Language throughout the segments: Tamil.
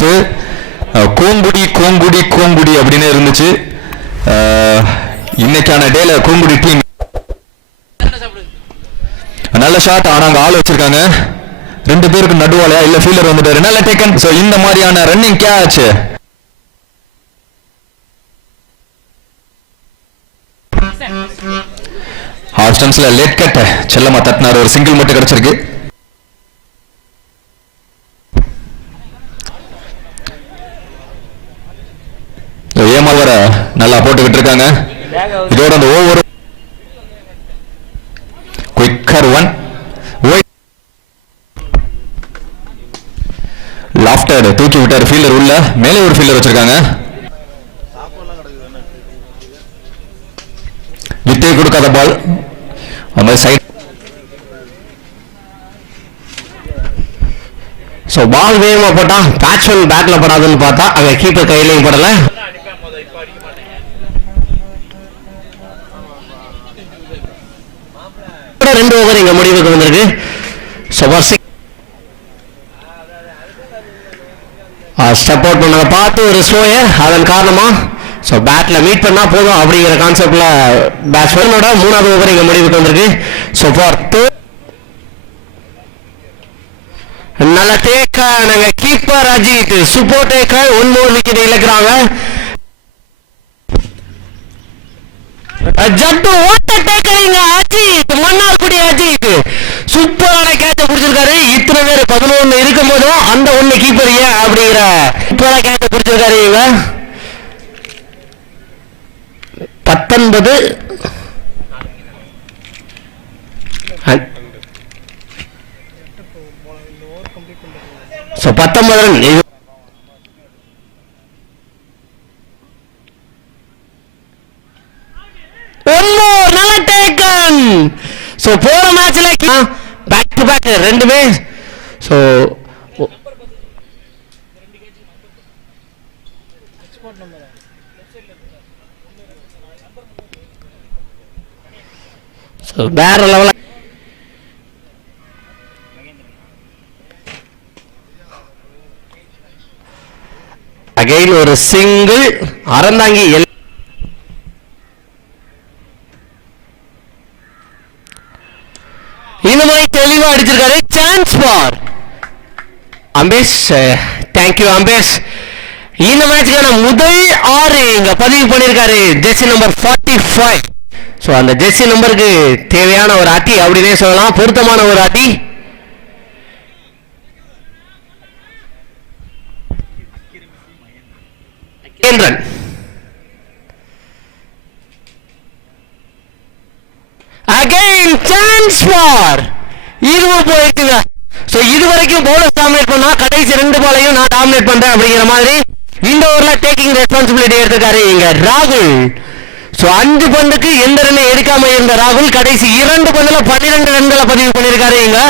பார்த்து கூங்குடி கூங்குடி கூங்குடி அப்படின்னு இருந்துச்சு. இன்னைக்கான டேல கூங்குடி டீம் நல்ல ஷாட். ஆனா அங்க ஆள் வச்சிருக்காங்க, 2 பேருக்கு நடுவாலையா இல்ல ஃபீல்டர் வந்துட்டாரு. நல்ல டேக்கன். சோ இந்த மாதிரியான ரன்னிங் கேட்ச் ஹாஸ்டன்ஸ்ல லேட் கட் செல்லமா தட்டினார். ஒரு சிங்கிள் மட்டும் கிடைச்சிருக்கு. ஏமால் வர நல்லா போட்டுக்கிட்டு இருக்காங்க. இதோட அந்த ஓவர் குயிக்கர் ஒன் லாஃப்டர் தூக்கி விட்டார். ஃபீல்டர் உள்ள மேலே ஒரு ஃபீல்டர் வச்சிருக்காங்க. விட்டே கொடுக்காத பால் சைட். ஸோ பால் வேகமாக போட்டா பேட்ஸ்மேன் பேட்ல படாதுன்னு பார்த்தா அங்கே கீப்பர் கையிலையும் படல. ரெண்டு ஓவர் இங்க முடிவுக்கு வந்திருக்கு. ஸ்டெப் அவுட் பண்ணதை பார்த்து ஒரு ஸ்லோயர், அதன் காரணமா ஸோ பேட்ல மீட் பண்ணா போதும் அப்படிங்கிற கான்செப்ட்ல பேட்ஸ்மேனோட 3வது ஓவர் இங்க முடிவுக்கு வந்திருக்கு. ஸோ ஃபார் நல்ல டேக்கா நாங்க கீப்பர் அஜித் சூப்பர் டேக்கா 1 more விக்கெட் இழக்கிறாங்க. ஜட்டு ஓட்ட டேக்கரிங்க அஜித், மன்னார்குடி அஜித் சூப்பரான கேட்ச பிடிச்சிருக்காரு. இத்தனை பேர் 11 இருக்கும் போதும் அந்த 1 கீப்பர் ஏன் அப்படிங்கிற சூப்பரான கேட்ச பிடிச்சிருக்காரு. இவங்க 19 ரன். நல்ல டேக்கன். சோ போற மேட்ச்ல பேக் டு பேக் ரெண்டுமே. சோ வேற லெவல். அகைன் ஒரு சிங்கிள் அறந்தாங்கி. இந்த மாதிரி தெளிவா அடிச்சிருக்காரு. Chance for Ambesh. Thank you Ambesh. இந்த மேட்சுக்கான முதல் 6 இங்க பதிவு பண்ணிருக்காரு ஜெர்சி நம்பர் 45. ஸோ அந்த ஜெர்சி நம்பருக்கு தேவையான ஒரு அட்டி அப்படின்னே சொல்லலாம், பொருத்தமான ஒரு அட்டி. Again chance for 20 போயிருக்குங்க. ஸோ இதுவரைக்கும் பவுலர் டாமினேட் பண்ணா கடைசி 2 பாலையும் நான் டாமினேட் பண்றேன் அப்படிங்கிற மாதிரி இந்த ஓவர்ல டேக்கிங் ரெஸ்பான்சிபிலிட்டி எடுத்திருக்காரு இங்க ராகுல். ஸோ 5 பந்துக்கு எந்த ரன் எடுக்காம இருந்த ராகுல் கடைசி 2 பந்துல 12 ரன்களை பதிவு பண்ணியிருக்காரு. இங்க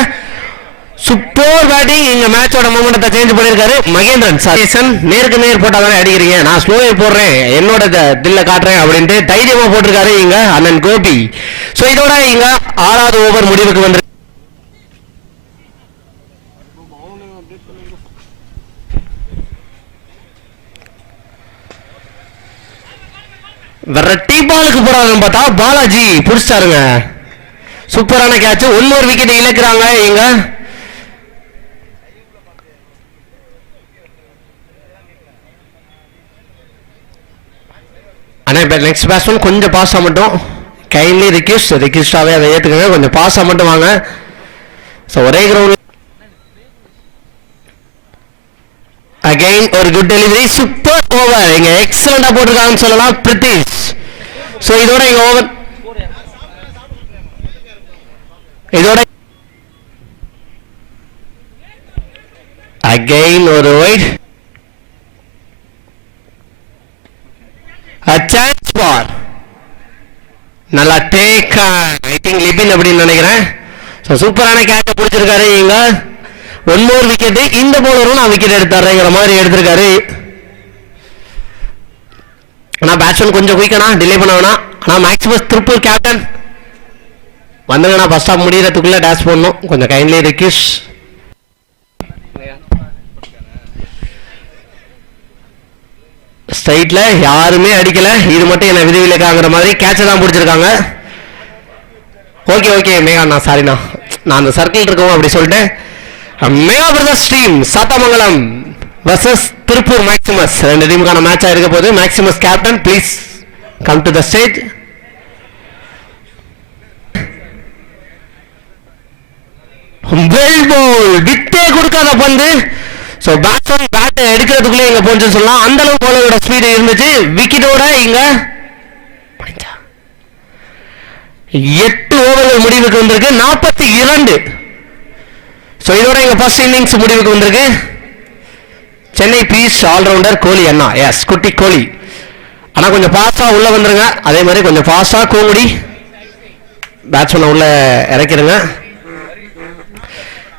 சூப்பர் பேட்டிங். இங்க மேட்சோட மொமெண்டத்தை சேஞ்ச் பண்ணிருக்காரு மகேந்திரன். சதீசன் நேருக்கு நேர் போட்டா தானே அடிக்கிறீங்க, நான் ஸ்லோவே போடுறேன், என்னோட தில்ல காட்டுறேன் அப்படின்ட்டு தைரியமா போட்டிருக்காரு இங்க அண்ணன் கோபி. சோ இதோட இங்க 6வது ஓவர் முடிவுக்கு வந்து வேற டீ பாலுக்கு போறாங்கன்னு பார்த்தா பாலாஜி புடிச்சிட்டாருங்க. சூப்பரான கேட்ச். 1 more விக்கெட் இழக்கிறாங்க இங்க. ஆனால் இப்போ நெக்ஸ்ட் பேட்ஸ்மேன் கொஞ்சம் பாஸாக மட்டும் கைண்ட்லி ரிக்வெஸ்டாகவே அதை ஏற்றுக்கங்க, கொஞ்சம் பாஸாக மட்டும் வாங்க. ஸோ ஒரே கிரவுண்ட் அகைன் ஒரு குட் டெலிவரி. சூப்பர் ஓவர் இங்க எக்ஸலண்டா போட்டிருக்காங்கன்னு சொல்லலாம் பிரித்திஷ். ஸோ இதோட இங்க ஓவர் இதோட அகைன் ஒரு வைட். A chance for நல்லா டேக். ஐ திங்க் லிபின் அப்படின்னு நினைக்கிறேன். ஸோ சூப்பரான கேட்ச பிடிச்சிருக்காரு இங்க. 1 more விக்கெட். இந்த போலரும் நான் விக்கெட் எடுத்தாருங்கிற மாதிரி எடுத்திருக்காரு. ஆனால் பேட்ஸ்மேன் கொஞ்சம் குயிக்கனா டிலே பண்ண வேணாம். ஆனால் மேக்ஸிமஸ் திருப்பூர் கேப்டன் வந்துங்கண்ணா ஃபர்ஸ்ட் ஆஃப் முடியறதுக்குள்ள டேஷ் பண்ணணும், கொஞ்சம் கைண்ட்லி ரிக்வெஸ்ட். ஸ்ட்ரைட்ல யாருமே அடிக்கல, இது மட்டும் என்ன விதிவிலக்காங்கிற மாதிரி கேட்சை தான் பிடிச்சிருக்காங்க. ஓகே ஓகே மேகா, நான் சாரிண்ணா, நான் அந்த சர்க்கிள் இருக்கவும் அப்படி சொல்லிட்டேன். Mega brothers team Sathamangalam versus Tiruppur Maximus, ரெண்டு டீமுக்கான மேட்சா இருக்க போது. Maximus captain please come to the stage. Well ball, விட்டே கொடுக்காத பந்து. ஸோ பேட்ஸ்மேன் பேட்டை எடுக்கிறதுக்குள்ளே இங்க போச்சுன்னு சொல்லலாம், அந்த அளவு பாலோட ஸ்பீடு இருந்துச்சு. விக்கெட்டோட இங்க 8 ஓவர்கள் முடிவுக்கு வந்திருக்கு, 42. ஸோ இதோட இங்க ஃபர்ஸ்ட் இன்னிங்ஸ் முடிவுக்கு வந்திருக்கு. சென்னை பீஸ் ஆல்ரவுண்டர் கோலி அண்ணா, எஸ் குட்டி கோலி ஆனா கொஞ்சம் ஃபாஸ்டா உள்ள வந்துருங்க. அதே மாதிரி கொஞ்சம் ஃபாஸ்டா கோங்குடி பேட்ஸ்மேன் உள்ள இறக்கிருங்க.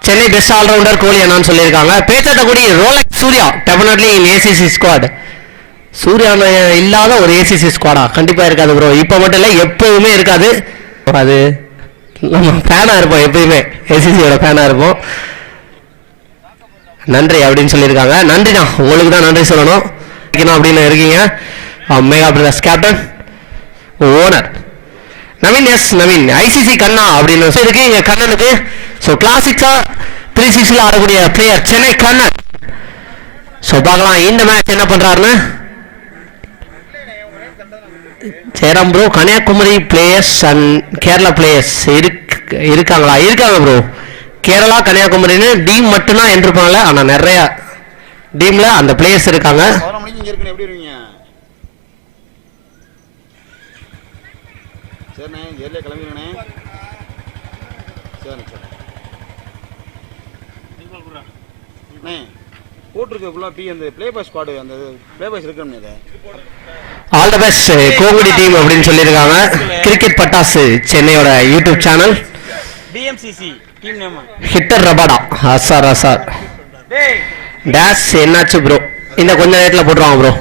சென்னை பெஸ்ட் ஆல்ரவுண்டர் கோலி அண்ணான்னு சொல்லியிருக்காங்க. பேச்சாட்ட கூடி ரோலக்ஸ் சூர்யா டெஃபினெட்லி இன் ஏசிசி ஸ்குவாட். சூர்யா இல்லாத ஒரு ஏசிசி ஸ்குவாடா? கண்டிப்பா இருக்காது ப்ரோ. இப்போ மட்டும் இல்லை, எப்பவுமே இருக்காது. அது நம்ம ஃபேனா இருப்போம், எப்பயுமே ஏசிசியோட ஃபேனா இருப்போம். நன்றி அப்படின்னு சொல்லியிருக்காங்க. நன்றிண்ணா, உங்களுக்கு தான் நன்றி சொல்லணும் அப்படின்னு இருக்கீங்க. Mega brothers captain owner Naveen, S Naveen ICC கண்ணா அப்படின்னு இருக்கு இங்க கண்ணனுக்கு. ஸோ கிளாசிக்ஸா 360 ஆடக்கூடிய பிளேயர் சென்னை கண்ணன். ஸோ பார்க்கலாம் இந்த மேட்ச் என்ன பண்றாருன்னு. சேரம் bro, Kanyakumari players and Kerala players இருக்காங்களா? இருக்காங்க ப்ரோ. கேரளா கன்னியாகுமரின்னு டீம் மட்டும்தான் என்றிருப்பாங்கள, ஆனா நிறைய டீம்ல அந்த பிளேயர்ஸ் இருக்காங்க. All the best Kongudi team அப்படின்னு சொல்லியிருக்காங்க. கிரிக்கெட் பட்டாசு சென்னையோட YouTube channel. TMCC team name hitter Rabada Azhar Azhar dash. என்னாச்சு ப்ரோ? இந்த கொஞ்ச நேரத்தில் போட்டுருவாங்க ப்ரோ.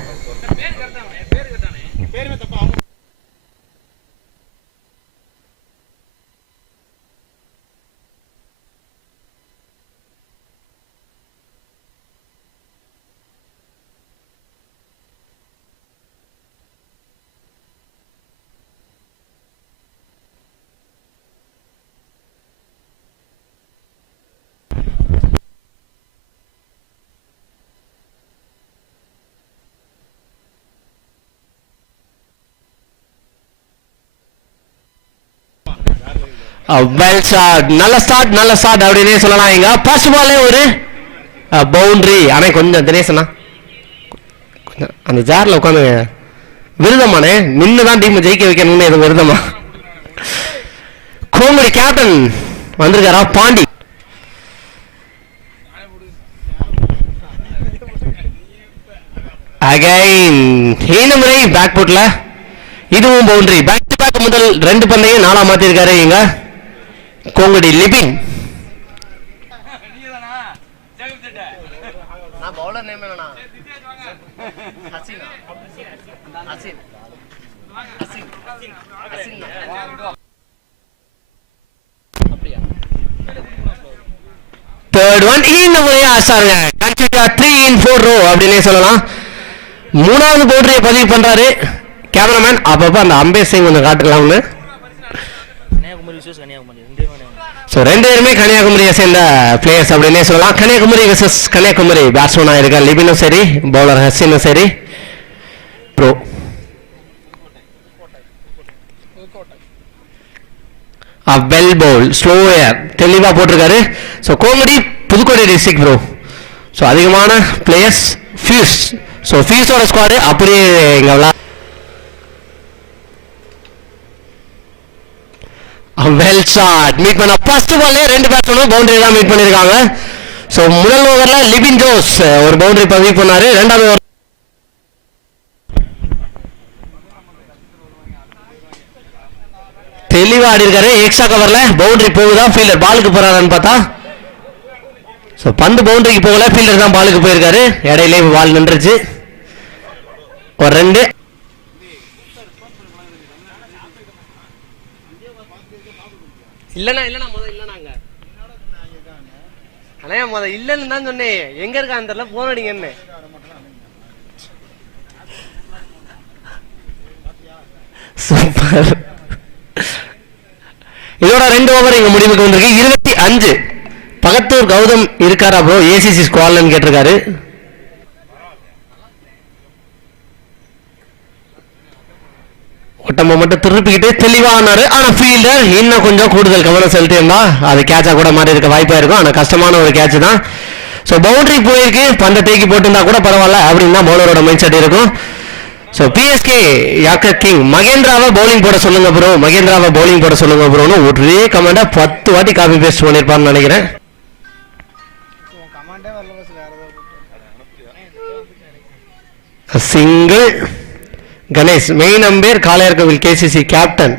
வெல் ஷாட், நல்ல ஸ்டார்ட் அப்படின்னே சொல்லலாம். இங்க ஃபர்ஸ்ட் பாலே ஒரு பவுண்டரி. ஆனா கொஞ்சம் தினேசனா கொஞ்சம் அந்த ஜார்ல உட்காந்து விருதமானே நின்னுதான் டீம் ஜெயிக்க வைக்கணும்னு எது விருதமா? கோங்குடி கேப்டன் வந்திருக்காரா பாண்டி. அகைன் இந்த முறை பேக் புட்ல இதுவும் பவுண்டரி. பேக் டு பேக் முதல் 2 பந்தையும் 4 மாத்திருக்காரு இங்க கோங்குடி லிபின். தேர்ட் ஒன் இந்த முறையா ஆசாருங்க. 3 in 4 row அப்படின்னே சொல்லலாம். 3வது பவுண்டரியை பதிவு பண்றாரு கேமராமேன். அப்பப்ப அந்த அம்பேர் சிங் கொஞ்சம் காட்டுக்கலாம்னு. ஸோ 2 பேருமே கன்னியாகுமரியை சேர்ந்த பிளேயர்ஸ் அப்படின்னே சொல்லலாம். கன்னியாகுமரி வெர்சஸ் கன்னியாகுமரி பேட்ஸ்மேனாக இருக்க லிபினும் சரி, பவுலர் ஹசினும் சரி. ப்ரோ வெல் பவுல் ஸ்லோயர் தெளிவாக போட்டிருக்காரு. So Kongudi Pudukkottai district bro. So அதிகமான பிளேயர்ஸ் ஃபியூஸ். ஸோ ஃபியூஸோட ஸ்குவாடு அப்படியே இங்கே விளா. வெல் ஷாட் மீட் பண்ண ஃபர்ஸ்ட் பால்லே 2 பேட்ஸ்மேனும் பவுண்டரி தான் மீட் பண்ணியிருக்காங்க. ஸோ முதல் ஓவர்ல லிபின் ஜோஸ் ஒரு பவுண்டரி பதிவு பண்ணாரு. 2வது ஓவர் தெளிவா ஆடி இருக்காரு. எக்ஸ்ட்ரா கவர்ல பவுண்டரி போகுதா, ஃபீல்டர் பாலுக்கு போறாருன்னு பார்த்தா ஸோ பந்து பவுண்டரிக்கு போகல, ஃபீல்டர் தான் பாலுக்கு போயிருக்காரு. இடையிலே பால் நின்றுச்சு. ஒரு 2 இல்லைண்ணா முதல் இல்லைண்ணாங்க அண்ணா முதல் இல்லைன்னு தான் சொன்னேன். எங்க இருக்கா அந்த போன் அடிங்கன்னு சூப்பர். இதோட 2 ஓவர் இங்க முடிவுக்கு வந்திருக்கு. 25. பகத்தூர் கௌதம் இருக்காரா ப்ரோ ஏசிசி ஸ்குவாட்லன்னு கேட்டிருக்காரு. ஒட்டம்ப மட்டும் திருப்பிக்கிட்டு தெளிவானாரு. ஆனா ஃபீல்டர் இன்னும் கொஞ்சம் கூடுதல் கவனம் செலுத்தியிருந்தா அது கேட்சா கூட மாறி இருக்க வாய்ப்பா இருக்கும். ஆனா கஷ்டமான ஒரு கேட்ச் தான். ஸோ பவுண்டரி போயிருக்கு, பந்தை தேக்கி போட்டுருந்தா கூட பரவாயில்ல அப்படின்னு தான் பவுலரோட மைண்ட் செட் இருக்கும். ஸோ பிஎஸ்கே யாக்கர் கிங் மகேந்திராவை பவுலிங் போட சொல்லுங்க ப்ரோ, மகேந்திராவை பவுலிங் போட சொல்லுங்க ப்ரோன்னு ஒரே கமெண்டா 10 வாட்டி காப்பி பேஸ்ட் பண்ணியிருப்பான்னு நினைக்கிறேன். Single Ganesh main umpire Kalaiyarkovil KCC captain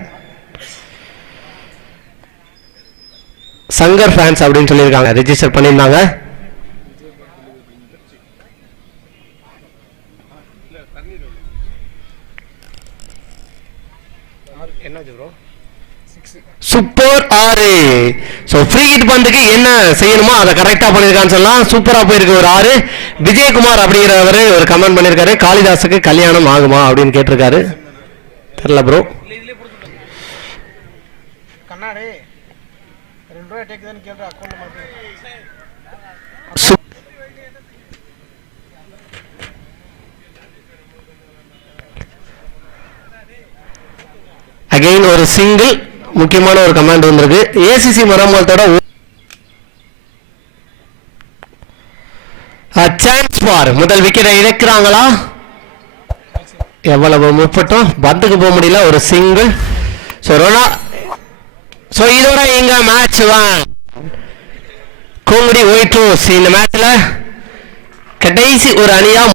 Shankar fans அப்படின்னு சொல்லியிருக்காங்க, ரெஜிஸ்டர் பண்ணியிருந்தாங்க. சூப்பர் 6. ஸோ ஃப்ரீ ஹிட் பந்துக்கு என்ன செய்யணுமோ அதை கரெக்டாக பண்ணியிருக்கான்னு சொல்லலாம். சூப்பராக போயிருக்கு ஒரு 6. விஜயகுமார் அப்படிங்கிறவர் ஒரு கமெண்ட் பண்ணியிருக்காரு, காளிதாஸுக்கு கல்யாணம் ஆகுமா அப்படின்னு கேட்டிருக்காரு. தெரியல ப்ரோ. அகைன் ஒரு சிங்கிள். முக்கியமான ஒரு கமாண்ட் வந்திருக்கு. ஏசிசி மரமூலத்தோட சான்ஸ் ஃபார் முதல் விக்கெட்டை இழக்கிறாங்களா? எவ்வளவு முற்பட்டும் பந்துக்கு போக முடியல. ஒரு சிங்கிள். ஸோ இதோட இங்க மேட்ச் கோங்குடி ஒயிட் ரோஸ் இந்த மேட்ச்ல கடைசி ஒரு அணியா